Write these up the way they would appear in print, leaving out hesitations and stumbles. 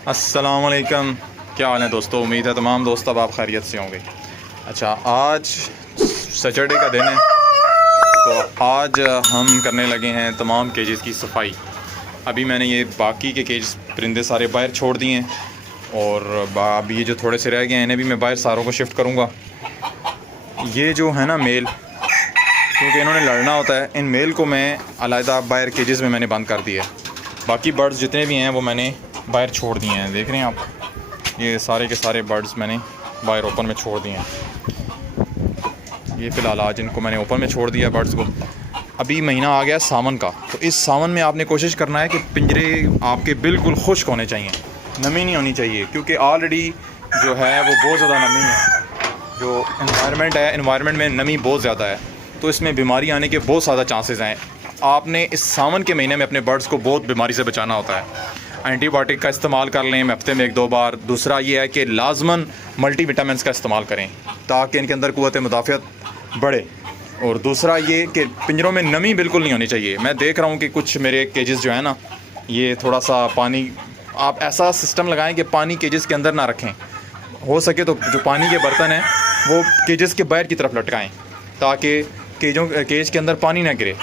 अस्सलाम वालेकुम। क्या हाल है दोस्तों? उम्मीद है तमाम दोस्त अब आप खैरियत से होंगे। अच्छा, आज सैटरडे का दिन है, तो आज हम करने लगे हैं तमाम केजेस की सफाई। अभी मैंने ये बाकी के केज परिंदे सारे बाहर छोड़ दिए हैं, और अभी ये जो थोड़े से रह गए हैं इन्हें भी मैं बाहर सारों को शिफ्ट करूँगा। ये जो है ना मेल, क्योंकि इन्होंने लड़ना होता है, इन मेल को मैं अलहदा बाहर केजेस में मैंने बंद कर दिया है। बाकी बर्ड्स जितने भी हैं वो मैंने बाहर छोड़ दिए हैं। देख रहे हैं आप, ये सारे के सारे बर्ड्स मैंने बाहर ओपन में छोड़ दिए हैं। ये फ़िलहाल आज इनको मैंने ओपन में छोड़ दिया बर्ड्स को। अभी महीना आ गया सावन का, तो इस सावन में आपने कोशिश करना है कि पिंजरे आपके बिल्कुल खुश्क होने चाहिए, नमी नहीं होनी चाहिए, क्योंकि ऑलरेडी जो है वो बहुत ज़्यादा नमी है। जो इन्वायरमेंट है, इन्वायरमेंट में नमी बहुत ज़्यादा है, तो इसमें बीमारी आने के बहुत ज़्यादा चांसेस हैं। आपने इस सावन के महीने में अपने बर्ड्स को बहुत बीमारी से बचाना होता है। एंटीबायोटिक का इस्तेमाल कर लें हफ्ते में 1-2 बार। दूसरा ये है कि लाजमन मल्टीविटामिन्स का इस्तेमाल करें ताकि इनके अंदर क़ुव्वत मुदाफ़ियत बढ़े। और दूसरा ये कि पिंजरों में नमी बिल्कुल नहीं होनी चाहिए। मैं देख रहा हूँ कि कुछ मेरे केजेस जो है ना, ये थोड़ा सा पानी, आप ऐसा सिस्टम लगाएं कि पानी केजेस के अंदर ना रखें। हो सके तो जो पानी के बर्तन हैं वो केजेस के बाहर की तरफ लटकाएं ताकि केज के अंदर पानी ना गिरे।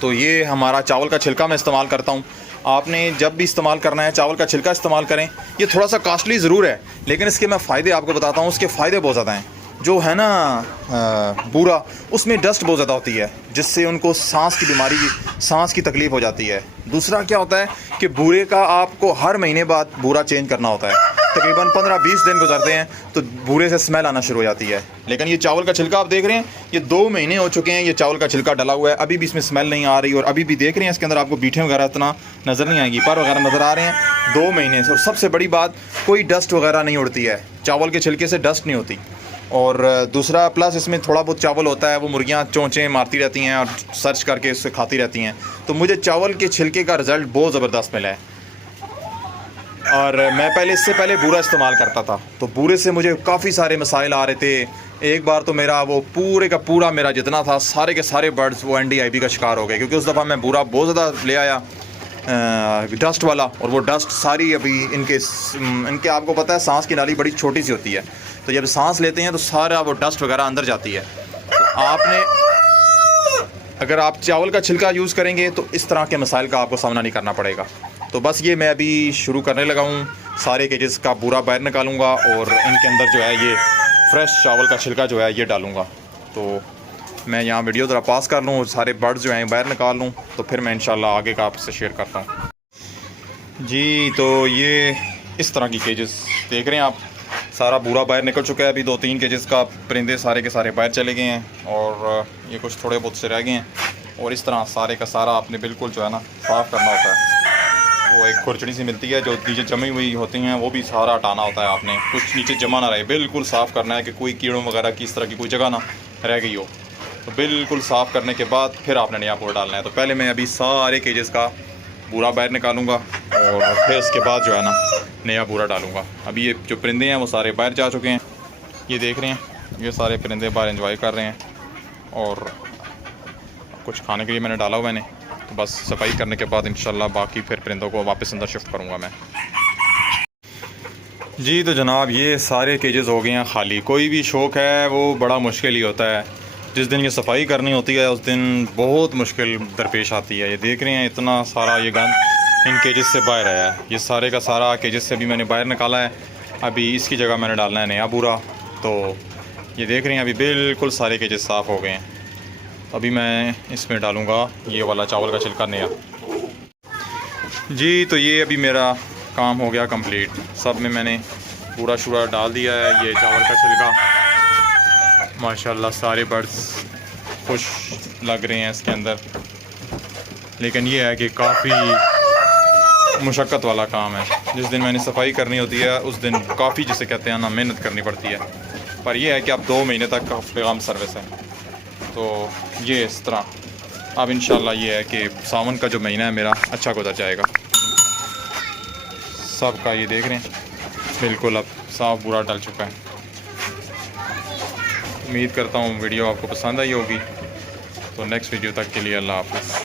तो ये हमारा चावल का छिलका मैं इस्तेमाल करता हूँ। आपने जब भी इस्तेमाल करना है चावल का छिलका इस्तेमाल करें। ये थोड़ा सा कॉस्टली ज़रूर है, लेकिन इसके मैं फ़ायदे आपको बताता हूँ। उसके फ़ायदे बहुत ज़्यादा हैं। जो है ना बूरा, उसमें डस्ट बहुत ज़्यादा होती है, जिससे उनको सांस की बीमारी, सांस की तकलीफ़ हो जाती है। दूसरा क्या होता है कि बूरे का आपको हर महीने बाद बूरा चेंज करना होता है। तकरीबन 15-20 दिन गुजरते हैं तो बूरे से स्मेल आना शुरू हो जाती है। लेकिन ये चावल का छिलका आप देख रहे हैं, ये 2 महीने हो चुके हैं ये चावल का छिलका डला हुआ है, अभी भी इसमें स्मेल नहीं आ रही। और अभी भी देख रहे हैं इसके अंदर आपको बीठे वगैरह इतना नज़र नहीं आएगी, पर वगैरह नज़र आ रहे हैं 2 महीने से। और सबसे बड़ी बात, कोई डस्ट वगैरह नहीं उड़ती है, चावल के छिलके से डस्ट नहीं होती। और दूसरा प्लस, इसमें थोड़ा बहुत चावल होता है, वो मुर्गियाँ चोंचें मारती रहती हैं और सर्च करके उससे खाती रहती हैं। तो मुझे चावल के छिलके का रिज़ल्ट बहुत ज़बरदस्त मिला है। और मैं इससे पहले बूरा इस्तेमाल करता था, तो बूरे से मुझे काफ़ी सारे मसाइल आ रहे थे। एक बार तो मेरा वो पूरे का पूरा मेरा जितना था, सारे के सारे बर्ड्स वो NDIB का शिकार हो गए, क्योंकि उस दफ़ा मैं बूरा बहुत ज़्यादा ले आया डस्ट वाला। और वो डस्ट सारी अभी इनके आपको पता है सांस की नाली बड़ी छोटी सी होती है, तो जब सांस लेते हैं तो सारा वो डस्ट वगैरह अंदर जाती है। तो आपने, अगर आप चावल का छिलका यूज़ करेंगे तो इस तरह के मसाइल का आपको सामना नहीं करना पड़ेगा। तो बस ये मैं अभी शुरू करने लगा हूँ। सारे केजेस का बूरा बाहर निकालूंगा और इनके अंदर जो है ये फ्रेश चावल का छिलका जो है ये डालूंगा। तो मैं यहाँ वीडियो ज़रा पास कर लूँ, सारे बर्ड्स जो हैं बाहर निकाल लूँ, तो फिर मैं इंशाल्लाह आगे का आपसे शेयर करता हूँ। जी, तो ये इस तरह की केजेस देख रहे हैं आप, सारा बूरा बाहर निकल चुका है। अभी 2-3 केजेस का परिंदे सारे के सारे बाहर चले गए हैं, और ये कुछ थोड़े बहुत से रह गए हैं। और इस तरह सारे का सारा आपने बिल्कुल जो है ना साफ़ करना होता है। वो एक खुरचड़ी सी मिलती है, जो नीचे जमी हुई होती हैं, वो भी सारा हटाना होता है आपने, कुछ नीचे जमा ना रहे। बिल्कुल साफ़ करना है कि कोई कीड़ों वगैरह की इस तरह की कोई जगह ना रह गई हो। तो बिल्कुल साफ़ करने के बाद फिर आपने नया बूरा डालना है। तो पहले मैं अभी सारे केजेस का बूरा बाहर निकालूंगा और फिर उसके बाद जो है ना नया बूरा डालूंगा। अभी ये जो परिंदे हैं वो सारे बाहर जा चुके हैं। ये देख रहे हैं, ये सारे परिंदे बाहर एंजॉय कर रहे हैं, और कुछ खाने के लिए मैंने डाला हुआ। मैंने तो बस सफाई करने के बाद इंशाल्लाह बाकी फिर परिंदों को वापस अंदर शिफ्ट करूँगा मैं। जी, तो जनाब ये सारे केजेस हो गए हैं खाली। कोई भी शौक़ है वो बड़ा मुश्किल ही होता है। जिस दिन ये सफाई करनी होती है उस दिन बहुत मुश्किल दरपेश आती है। ये देख रहे हैं इतना सारा ये गंद इन केजेस से बाहर आया है। ये सारे का सारा केजेस से अभी मैंने बाहर निकाला है। अभी इसकी जगह मैंने डालना है नया बूरा। तो ये देख रहे हैं अभी बिल्कुल सारे केजेस साफ़ हो गए हैं। अभी मैं इसमें डालूँगा ये वाला चावल का छिलका नया। जी, तो ये अभी मेरा काम हो गया कंप्लीट। सब में मैंने पूरा शूरा डाल दिया है ये चावल का छिलका। माशाल्लाह सारे बर्ड्स खुश लग रहे हैं इसके अंदर। लेकिन ये है कि काफ़ी मुशक्क़त वाला काम है। जिस दिन मैंने सफाई करनी होती है उस दिन काफ़ी, जिसे कहते हैं ना, मेहनत करनी पड़ती है। पर यह है कि अब 2 महीने तक का पैगाम सर्विस है। तो ये इस तरह अब इंशाल्लाह ये है कि सावन का जो महीना है मेरा अच्छा गुजर जाएगा। सब का ये देख रहे हैं बिल्कुल अब साफ़ बूरा डल चुका है। उम्मीद करता हूँ वीडियो आपको पसंद आई होगी। तो नेक्स्ट वीडियो तक के लिए अल्लाह हाफ़िज़।